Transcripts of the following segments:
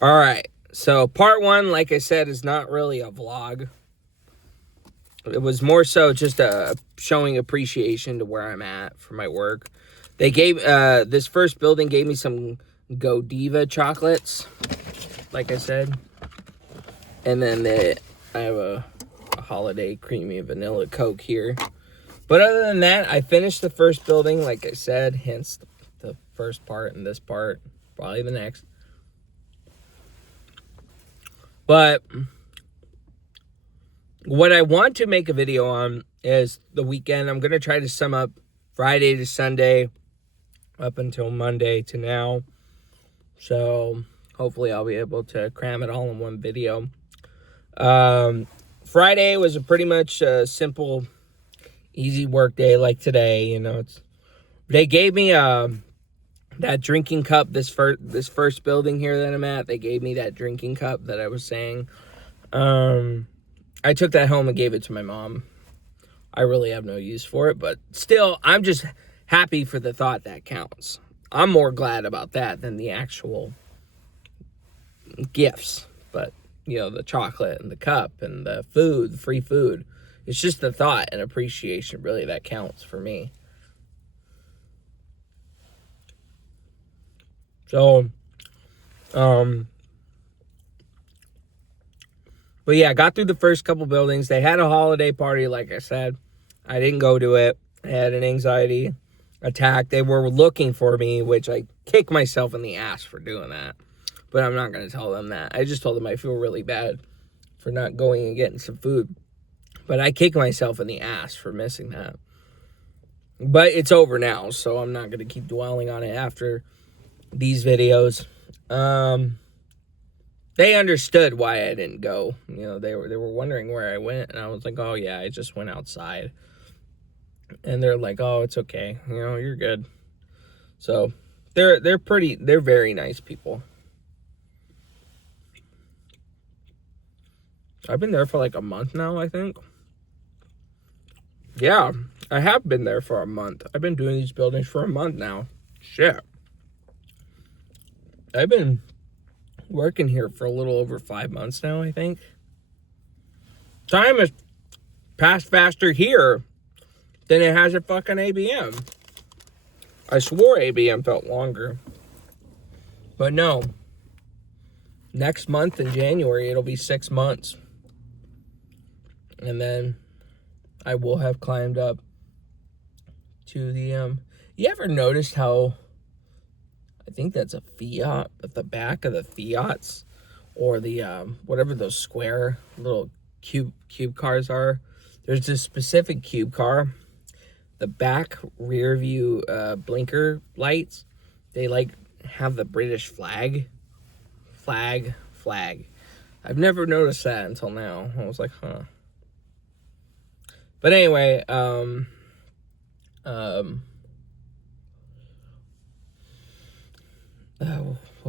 All right. So part one, like I said, is not really a vlog. It was more so just showing appreciation to where I'm at for my work. They gave this first building gave me some Godiva chocolates, like I said, and then I have a holiday creamy vanilla Coke here. But other than that, I finished the first building, like I said, hence the first part and this part, probably the next. But what I want to make a video on is the weekend. I'm going to try to sum up Friday to Sunday up until Monday to now. So hopefully I'll be able to cram it all in one video. Friday was a pretty much simple, easy work day like today. You know, they gave me that drinking cup. This first building here that I'm at, they gave me that drinking cup that I was saying. I took that home and gave it to my mom. I really have no use for it, but still, I'm just happy for the thought that counts. I'm more glad about that than the actual gifts. But, you know, the chocolate and the cup and the food, the free food. It's just the thought and appreciation, really, that counts for me. So, but yeah, I got through the first couple buildings. They had a holiday party, like I said. I didn't go to it. I had an anxiety attack. They were looking for me, which I kick myself in the ass for doing that. But I'm not going to tell them that. I just told them I feel really bad for not going and getting some food. But I kick myself in the ass for missing that. But it's over now, so I'm not going to keep dwelling on it after these videos. They understood why I didn't go. You know, they were wondering where I went, and I was like, oh yeah, I just went outside. And they're like, oh, it's okay. You know, you're good. So they're very nice people. I've been there for like a month now, I think. Yeah, I have been there for a month. I've been doing these buildings for a month now. Shit. I've been working here for a little over 5 months now, I think. Time has passed faster here than it has at fucking ABM. I swore ABM felt longer. But no. Next month in January, it'll be 6 months. And then I will have climbed up to the, you ever noticed how, I think that's a Fiat, at the back of the Fiats, or the, whatever those square little cube cars are, there's this specific cube car, the back rear view blinker lights, they like have the British flag. I've never noticed that until now. I was like, huh. But anyway, what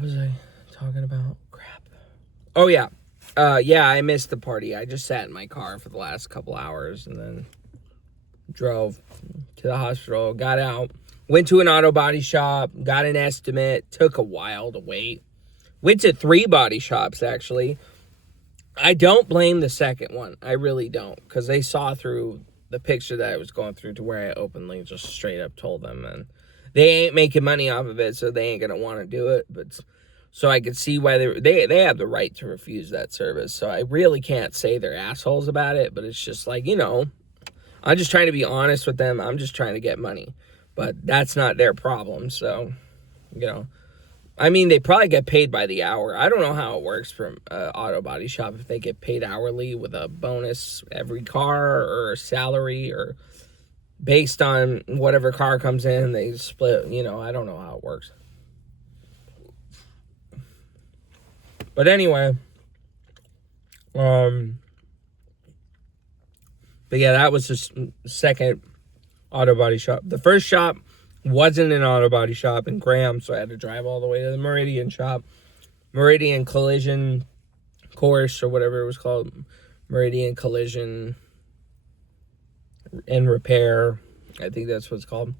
was I talking about? Crap. Oh yeah. Yeah, I missed the party. I just sat in my car for the last couple hours and then drove to the hospital, got out, went to an auto body shop, got an estimate, took a while to wait. Went to 3 body shops, actually. I don't blame the second one. I really don't, because they saw through the picture that I was going through to where I openly just straight up told them, and they ain't making money off of it, so they ain't gonna want to do it. But so I could see why they have the right to refuse that service. So I really can't say they're assholes about it, but it's just like, you know, I'm just trying to be honest with them. I'm just trying to get money, but that's not their problem. So, you know, I mean, they probably get paid by the hour. I don't know how it works from auto body shop, if they get paid hourly with a bonus every car, or a salary, or based on whatever car comes in, they split. You know, I don't know how it works. But anyway, but yeah, that was just second auto body shop. The first shop wasn't an auto body shop in Graham, so I had to drive all the way to the Meridian shop. Meridian Collision Course, or whatever it was called. Meridian Collision and Repair. I think that's what it's called.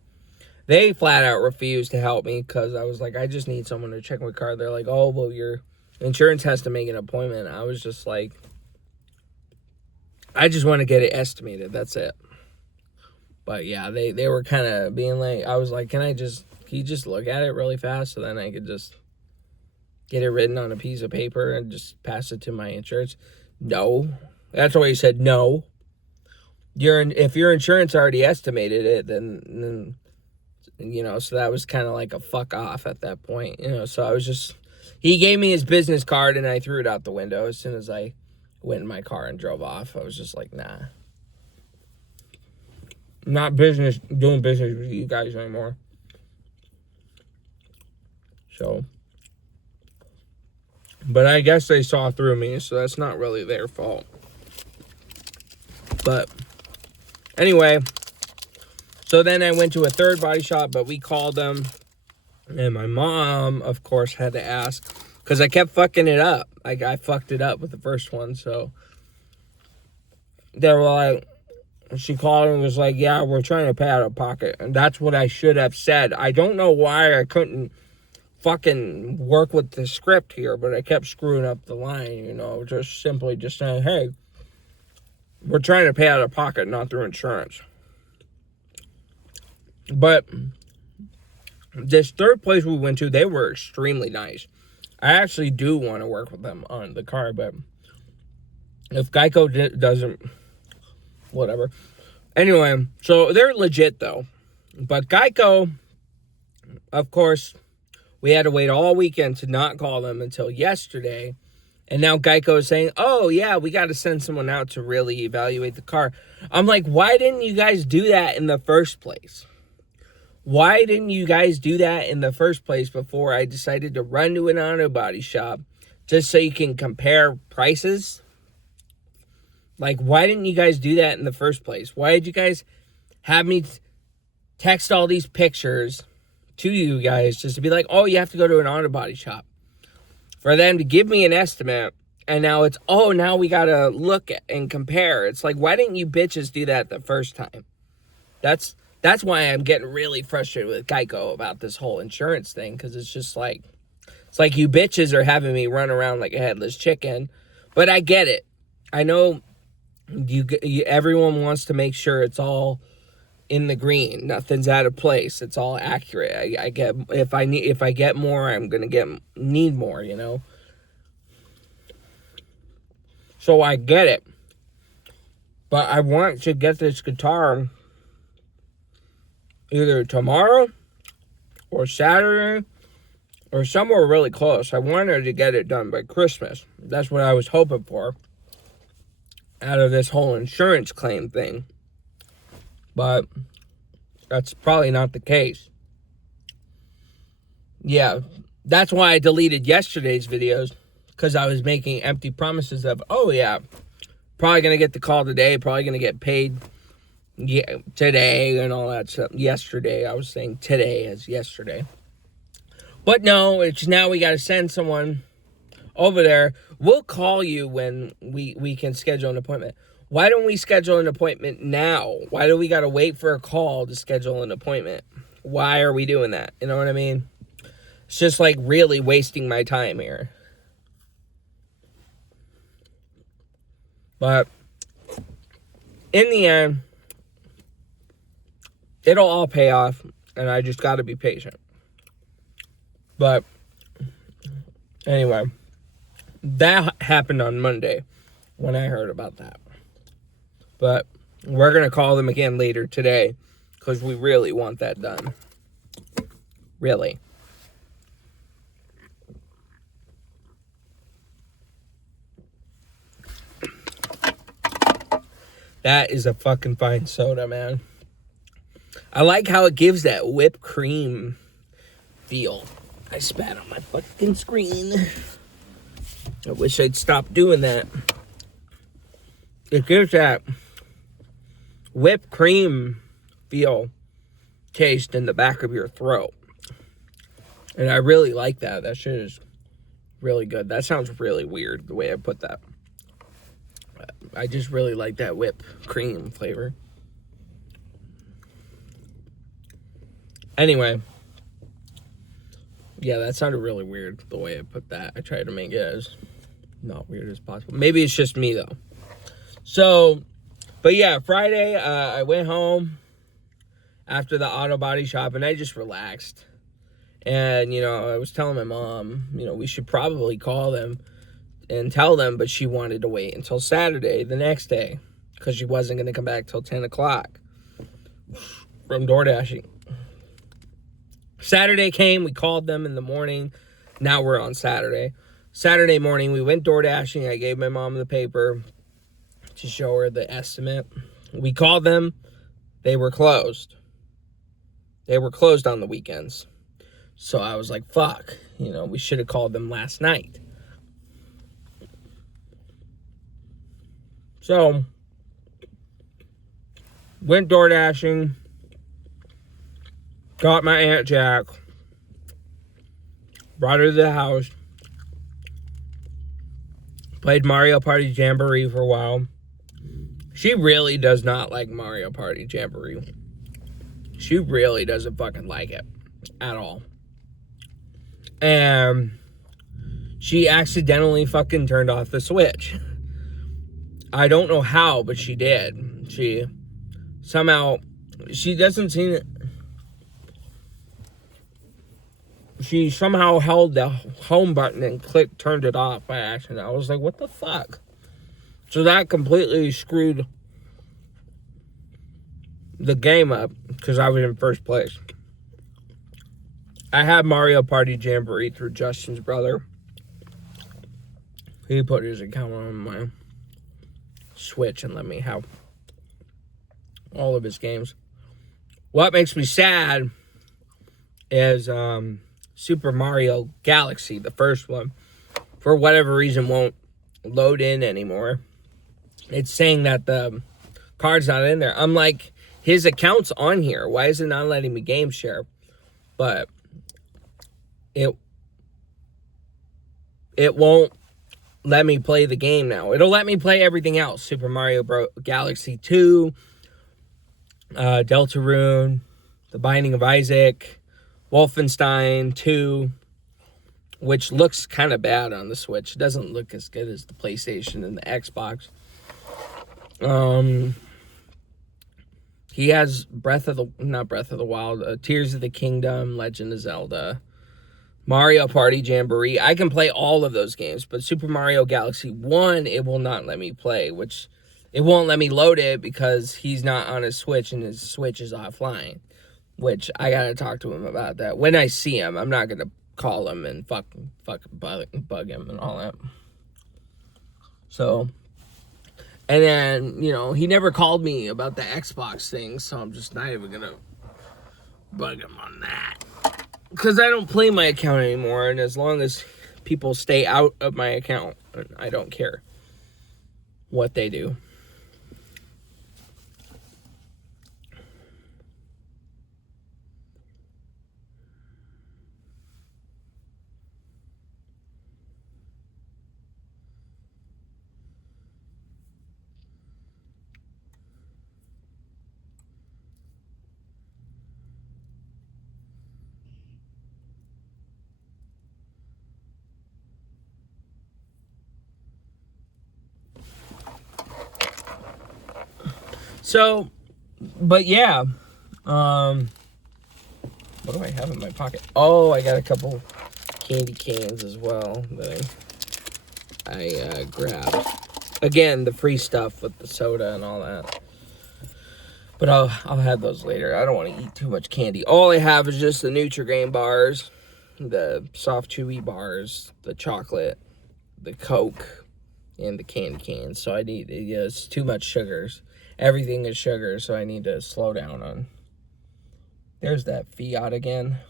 They flat out refused to help me because I was like, I just need someone to check my car. They're like, oh, well, you're Insurance has to make an appointment. I was just like, I just want to get it estimated. That's it. But yeah, they were kind of being like, I was like, can you just look at it really fast so then I could just get it written on a piece of paper and just pass it to my insurance? No. That's why he said no. If your insurance already estimated it, then so that was kind of like a fuck off at that point, so I was just, he gave me his business card and I threw it out the window as soon as I went in my car and drove off. I was just like, nah. I'm not doing business with you guys anymore. So, but I guess they saw through me, so that's not really their fault. But anyway, so then I went to a third body shop, but we called them. And my mom, of course, had to ask because I kept fucking it up. I fucked it up with the first one. So they were like, she called and was like, yeah, we're trying to pay out of pocket. And that's what I should have said. I don't know why I couldn't fucking work with the script here, but I kept screwing up the line, just simply just saying, hey, we're trying to pay out of pocket, not through insurance. But this third place we went to, they were extremely nice. I actually do want to work with them on the car, but if Geico doesn't, whatever. Anyway, so they're legit though. But Geico, of course, we had to wait all weekend to not call them until yesterday. And now Geico is saying, oh, yeah, we got to send someone out to really evaluate the car. I'm like, why didn't you guys do that in the first place? Why didn't you guys do that in the first place before I decided to run to an auto body shop just so you can compare prices? Like, why didn't you guys do that in the first place? Why did you guys have me text all these pictures to you guys just to be like, oh, you have to go to an auto body shop? For them to give me an estimate, and now it's, oh, now we got to look and compare. It's like, why didn't you bitches do that the first time? That's why I'm getting really frustrated with Geico about this whole insurance thing, because it's just like, it's like you bitches are having me run around like a headless chicken. But I get it. I know everyone wants to make sure it's all in the green. Nothing's out of place. It's all accurate. I get, if I get more, I'm gonna need more, So I get it. But I want to get this guitar either tomorrow or Saturday or somewhere really close. I wanted to get it done by Christmas. That's what I was hoping for out of this whole insurance claim thing. But that's probably not the case. Yeah, that's why I deleted yesterday's videos, because I was making empty promises of, oh yeah, probably going to get the call today, probably going to get paid today and all that stuff. Yesterday, I was saying today as yesterday. But no, it's now we got to send someone over there. We'll call you when we can schedule an appointment. Why don't we schedule an appointment now? Why do we got to wait for a call to schedule an appointment? Why are we doing that? You know what I mean? It's just like really wasting my time here. But in the end, it'll all pay off, and I just got to be patient. But anyway, that happened on Monday when I heard about that. But we're going to call them again later today because we really want that done. Really. That is a fucking fine soda, man. I like how it gives that whipped cream feel. I spat on my fucking screen. I wish I'd stop doing that. It gives that whipped cream feel taste in the back of your throat. And I really like that. That shit is really good. That sounds really weird, the way I put that. I just really like that whipped cream flavor. Anyway, Yeah, that sounded really weird, the way I put that. I tried to make it as not weird as possible. Maybe it's just me, though. So, but yeah, Friday, I went home after the auto body shop, and I just relaxed. And, I was telling my mom, we should probably call them and tell them, but she wanted to wait until Saturday, the next day, because she wasn't going to come back till 10 o'clock from DoorDashing. Saturday came, we called them in the morning. Now we're on Saturday. Saturday morning, we went DoorDashing. I gave my mom the paper to show her the estimate. We called them. They were closed. They were closed on the weekends. So I was like, fuck, we should have called them last night. So, went DoorDashing, got my Aunt Jack, brought her to the house, played Mario Party Jamboree for a while. She really does not like Mario Party Jamboree. She really doesn't fucking like it at all. And she accidentally fucking turned off the Switch. I don't know how, but she did. She doesn't seem it. She somehow held the home button and turned it off by accident. I was like, what the fuck? So that completely screwed the game up because I was in first place. I had Mario Party Jamboree through Justin's brother. He put his account on my Switch and let me have all of his games. What makes me sad is Super Mario Galaxy, the first one, for whatever reason won't load in anymore. It's saying that the card's not in there. I'm like, his account's on here. Why is it not letting me game share? But it won't let me play the game now. It'll let me play everything else. Super Mario Galaxy 2, Deltarune, The Binding of Isaac, Wolfenstein 2, which looks kind of bad on the Switch. It doesn't look as good as the PlayStation and the Xbox. He has Tears of the Kingdom, Legend of Zelda, Mario Party Jamboree. I can play all of those games, but Super Mario Galaxy 1, it will not let me play, which it won't let me load it because he's not on his Switch and his Switch is offline, which I gotta talk to him about that. When I see him, I'm not gonna call him and fucking bug him and all that. So, and then, he never called me about the Xbox thing, so I'm just not even gonna bug him on that. Because I don't play my account anymore, and as long as people stay out of my account, I don't care what they do. So, but yeah, what do I have in my pocket? Oh, I got a couple candy cans as well that I grabbed. Again, the free stuff with the soda and all that. But I'll have those later. I don't want to eat too much candy. All I have is just the Nutri-Grain bars, the soft chewy bars, the chocolate, the Coke, and the candy cans. So it's too much sugars. Everything is sugar, so I need to slow down on. There's that Fiat again.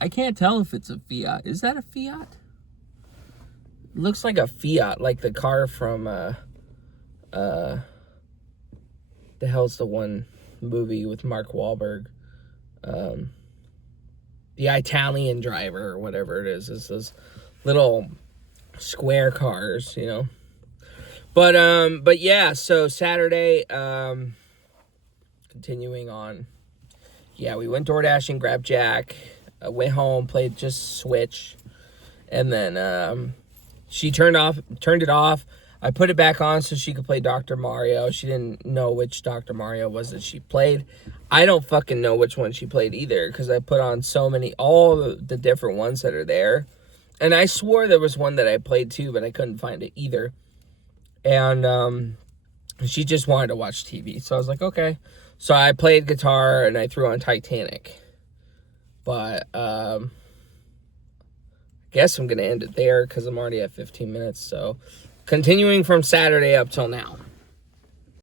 I can't tell if it's a Fiat. Is that a Fiat? It looks like a Fiat, like the car from the hell's the one movie with Mark Wahlberg? The Italian Driver or whatever it is. It's those little square cars, But yeah, so Saturday, continuing on. yeah, we went door dashing, grabbed Jack, went home, played just Switch, and then she turned it off. I put it back on so she could play Dr. Mario. She didn't know which Dr. Mario was that she played. I don't fucking know which one she played either, because I put on all the different ones that are there. And I swore there was one that I played too, but I couldn't find it either. And she just wanted to watch TV. So I was like, okay. So I played guitar and I threw on Titanic. But I guess I'm going to end it there because I'm already at 15 minutes. So continuing from Saturday up till now.